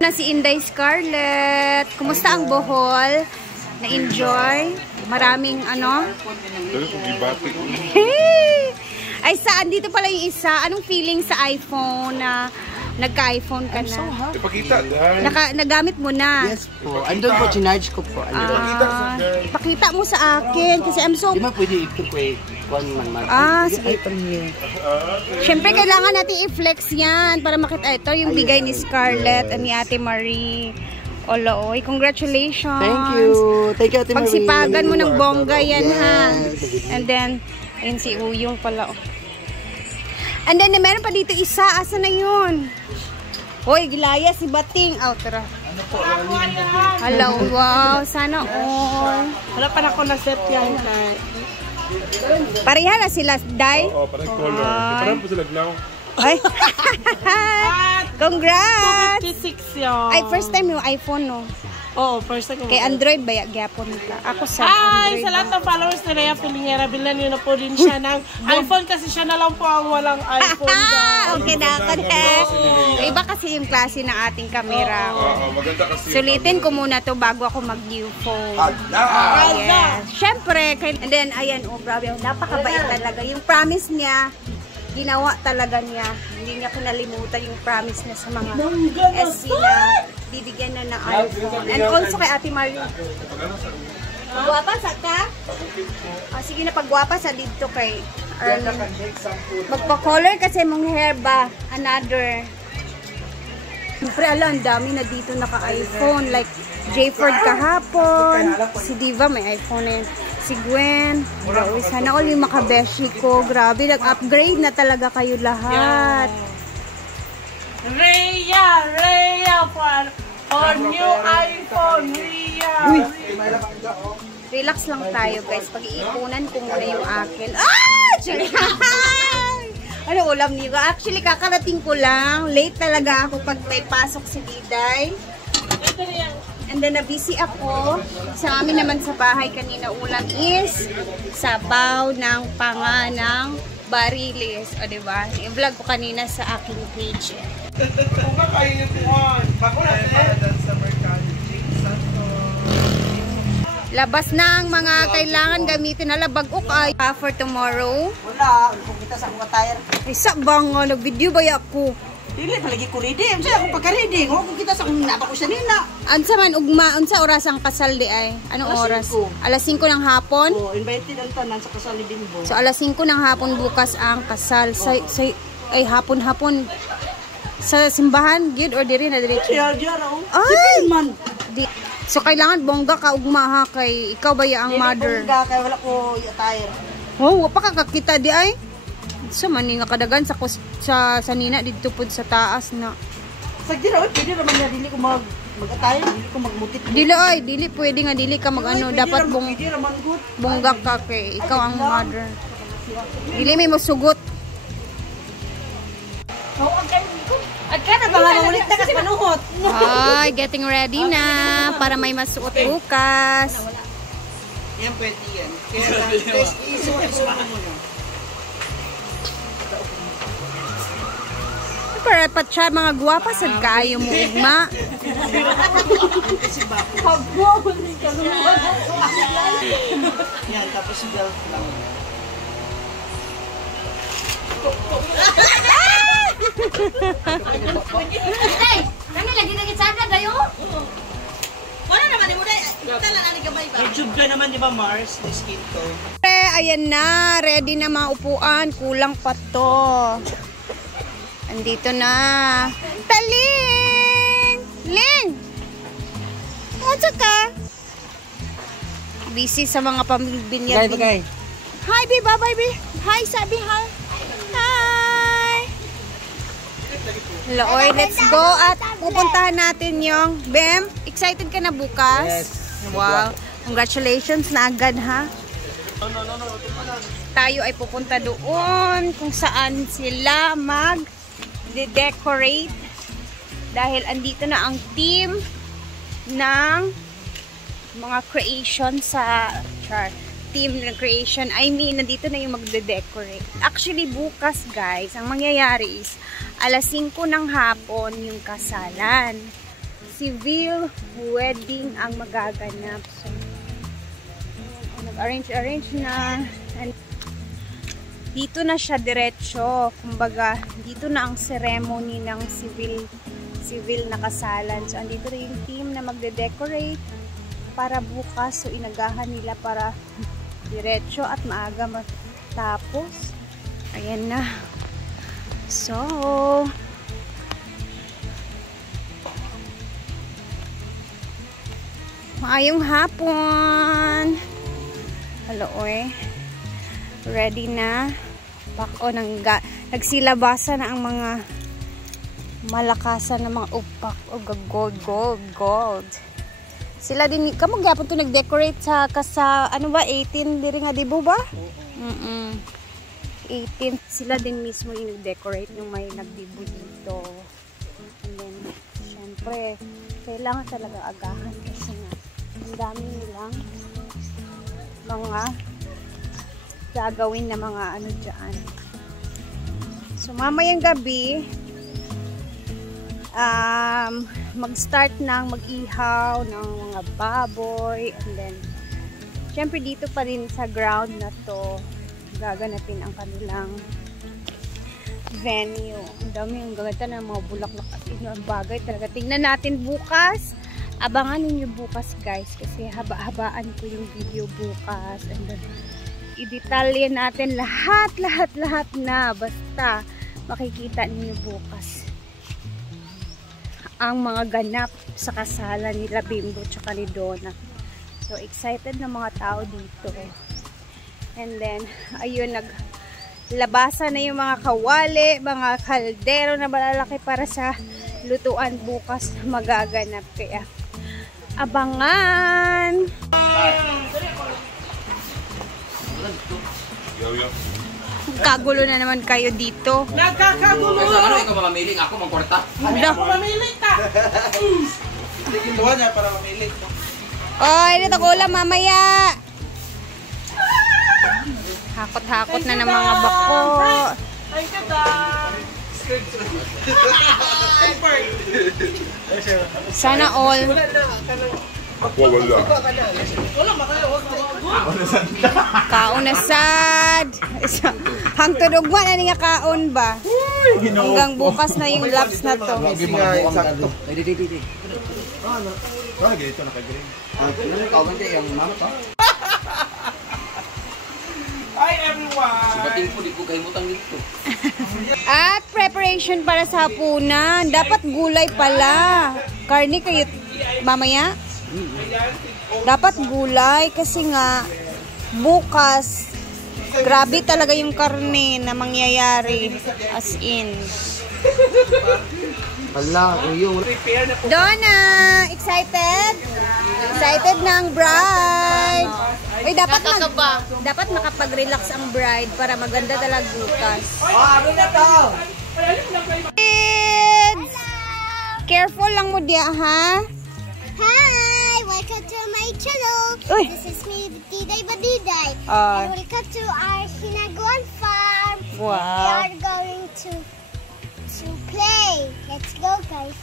Na si Inday Scarlett. Kumusta ang Bohol? Na-enjoy? Maraming ano? Hey! Ay saan? Dito pala yung isa. Anong feeling sa iPhone na nagka-iPhone ka na? Ipakita. Nagamit mo na? Yes po. Andun po, chinarge ko po. Pakita mo sa akin. Kasi I'm so... Di ba pwede ito po eh. Sige. Siyempre, kailangan natin i-flex yan para makita. Ito yung bigay ni Scarlett at ni Ate Marie. Oloy, congratulations. Thank you. Thank you, Ate Marie. Pagsipagan mo ng bongga yan, ha. And then, ayun si Uyong pala. And then, meron pa dito isa. Asa na yun? Hoy, gilaya si Bating. Tara. Hello, wow. Sana all. Wala pa na ako na-set yan. Pareha na sila, Day? Oo, parang color. Parang po sila now. Ay. Congrats! 256 yun. Ay, first time yung iPhone, no? Oo, first time. Kay Android ba? Gyapon ka. Ako sa Ay, Android. sa lahat ng followers ni Rhea Filingera, bilan yun na po din siya ng iPhone kasi siya na lang po ang walang iPhone. Okay na ako Iba kasi yung klase ng ating camera. Maganda kasi. Sulitin ko muna to bago ako mag-new phone. Yes. Syempre, and then, ayan, grabe. Napakabait talaga. Yung promise niya, ginawa talaga niya. Hindi niya kinalimutan yung promise niya sa mga SC na bibigyan na ng iPhone. And also kay Ate Marie. Pagwapa sa ka? Sige na, pagwapa sa dito kay Armin. Magpa-color kasi mong hair ba? Another. Siyempre, ang dami na dito naka-iPhone. Like, J-Ford kahapon. Si Diva may iPhone na yun. Si Gwen. Sana all yung makabeshi ko. Grabe, nag-upgrade na talaga kayo lahat. Rhea for new iPhone. Rhea. Relax lang tayo, guys. Pag-iipunan ko muna yung akin. Ano ulam niyo? Actually, kakarating ko lang. Late talaga ako pag may pasok si Diday. And then, na-busy ako. Sa amin naman sa bahay kanina ulam is sabaw ng panga ng barilis. O, diba? I-vlog ko kanina sa aking page. Labas na ang mga kailangan gamitin na labag ukay for tomorrow. Wala. Kung kita sa mga tire. Ay, sabang nag-video ba ako? Dili, palagi ko ready. Siya akong pagka-ready. Kung kita sa kung napa ko siya nila. Ansa man, ugma, unsa oras ang kasal di ay? Anong oras? Alas 5 ng hapon? Oo, invited ang tanan sa kasal ni Bimbo. So, alas 5 ng hapon bukas ang kasal. Ay, hapon-hapon. Sa simbahan, gyud or diri na diretso? Ay! So, kailangan bongga ka ugma ha kay ikaw ba ang mother? Bongga kay wala ko attire. Oh, wa pa kakakita di ay. So, mani nga kadagan sa nina dito pud sa taas na. Sagdi ra, pwede ra man na dili ko mag-attire, dili ko magmutit. Dili pwede nga dili ka mag-ano, dapat bongga ka kay ikaw ang mother. Dili may mosugot. Agka na ba nga ulit na kasi panuhot? Ay, getting ready na para may masuot bukas. Yan pwede yan. Kaya isuot mo na. Para pa siya mga guwapa sad kaayo mo ugma. Yan, tapos belt lang. Hey, kami lagi na gitsada dayo. Wala naman mo dai. Talan ani gabay ba? YouTube ka naman di ba Mars, this skin to. Ayan na, ready na mga upuan, kulang pa to. Andito na. Taling! Ling! What's ka? Busy sa mga pambinyag. Bagay. Hi, baby. Bye, baby. Hi, sabi. Hi. Hi. Hello, oy, let's go at pupuntahan natin yung Bem. Excited ka na bukas? Yes. Wow. Congratulations na agad, ha? Tayo ay pupunta doon kung saan sila mag-decorate dahil andito na ang team ng mga creation sa team ng creation. I mean, nandito na yung magde-decorate. Actually, bukas guys, ang mangyayari is alas 5 ng hapon yung kasalan. civil wedding ang magaganap. So, nag-arrange na. And dito na siya diretso. Kumbaga, dito na ang ceremony ng civil na kasalan. So, andito na yung team na magde-decorate para bukas. So, inagahan nila para diretso at maaga matapos. Ayan na. So, maayong hapon. Hello, oy. Ready na. Bako nagsilabasa na ang mga malakasan na mga upak o gold. Sila din, kamong gapon to nag-decorate sa ano ba, 18 diri nga dibo ba? 18. Sila din mismo yung nag-decorate yung may nagdibo dito. And then, syempre, kailangan talaga agahan kasi nga, ang dami nilang mga gagawin na mga ano dyan. So, mamayang gabi, mag-start ng mag-ihaw ng mga baboy. And then, syempre dito pa rin sa ground na to, gaganapin ang kanilang venue. Ang dami ang gaganda ng mga bulaklak at ang bagay talaga. Tingnan natin bukas. Abangan ninyo bukas guys kasi haba-habaan ko yung video bukas. And then, i-detalye natin lahat na. Basta makikita ninyo bukas ang mga ganap sa kasalan nila Bimbo tsaka ni Donna. So, excited na mga tao dito. And then, ayun, naglabasa na yung mga kawali, mga kaldero na malalaki para sa lutuan bukas na magaganap. Kaya, abangan! Kagulo na naman kayo dito. Nagkakagulo! Ano ikaw mamamili? Ako magkwarta. Ako mamili ka! Tuwa niya para mamili. Oy, dito ko ulam mamaya! Hakot-hakot na ng mga bako. Ay, kada! Sana all. Wala. Kaunasad. Hangtod ugma na nga kaon ba? Hanggang bukas na yung laps na to. Hi everyone! Sibating po, di ko kahimutang dito. At preparation para sa hapunan. Dapat gulay pala. Karni kayo mamaya? Dapat gulay kasi nga bukas grabe talaga yung karne na mangyayari as in. Hala, yung Donna, excited? Excited na ang bride. Ay, dapat makapag-relax ang bride para maganda talaga bukas. Ano na to? Kids! Careful lang mo diya, ha? Hi! Welcome to my channel. Uy. This is me, Diday Badiday. Ah. And welcome to our Hinaguan farm. Wow. We are going to play. Let's go, guys.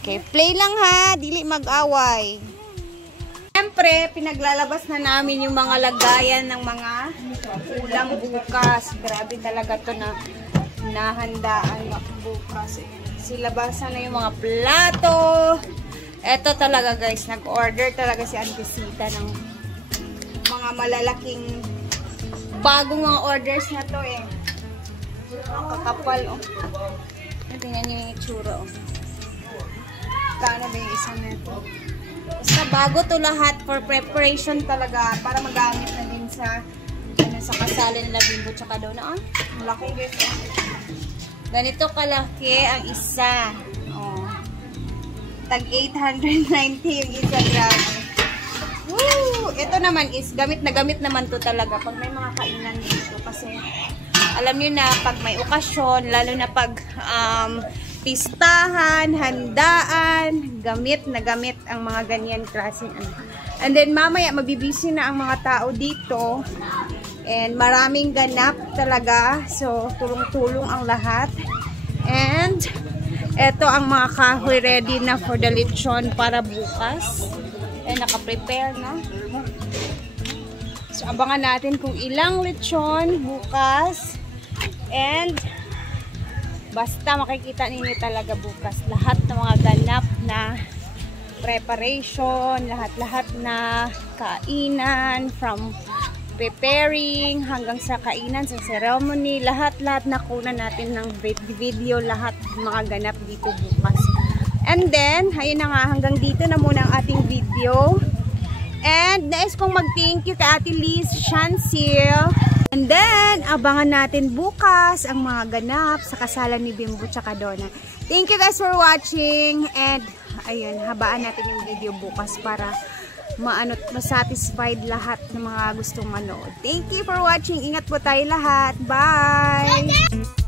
Okay, play lang ha. Dili mag-away. Siyempre, pinaglalabas na namin yung mga lagayan ng mga ulam bukas. Grabe talaga to na nahandaan bukas. Silabasan na yung mga plato. Eto talaga guys, nag-order talaga si Auntie Sita ng mga malalaking bagong mga orders na to eh. Kakapal oh. Tingnan nyo yung itsura oh. Kano ba yung isa na ito? Basta bago to lahat for preparation talaga para magamit na din sa sa kasalan nila Bimbo tsaka Donna. Malaki guys oh. Ganito kalaki ang isa. Oh. Tag 890 yung isa, grabe. Woo! Ito naman is gamit naman to talaga pag may mga kainan dito kasi alam niyo na pag may okasyon, lalo na pag pistahan, handaan, gamit ang mga ganyan klaseng ano. And then mamaya mabibisi na ang mga tao dito. And maraming ganap talaga. So tulong-tulong ang lahat. And Ito ang mga kahoy ready na for the lechon para bukas. Naka-prepare na. So, abangan natin kung ilang lechon bukas. And, basta makikita ninyo talaga bukas. Lahat ng mga ganap na preparation, lahat-lahat na kainan, from preparing hanggang sa kainan, sa ceremony, lahat-lahat na kuna natin ng video, lahat mga ganap dito bukas. And then, ayun na nga, hanggang dito na muna ang ating video. And nais kong mag-thank you kay Ate Liz Shancil. And then, abangan natin bukas ang mga ganap sa kasalan ni Bimbo tsaka Donna. Thank you guys for watching. And, ayun, habaan natin yung video bukas para masatisfied lahat ng mga gustong manood. Thank you for watching. Ingat po tayo lahat. Bye!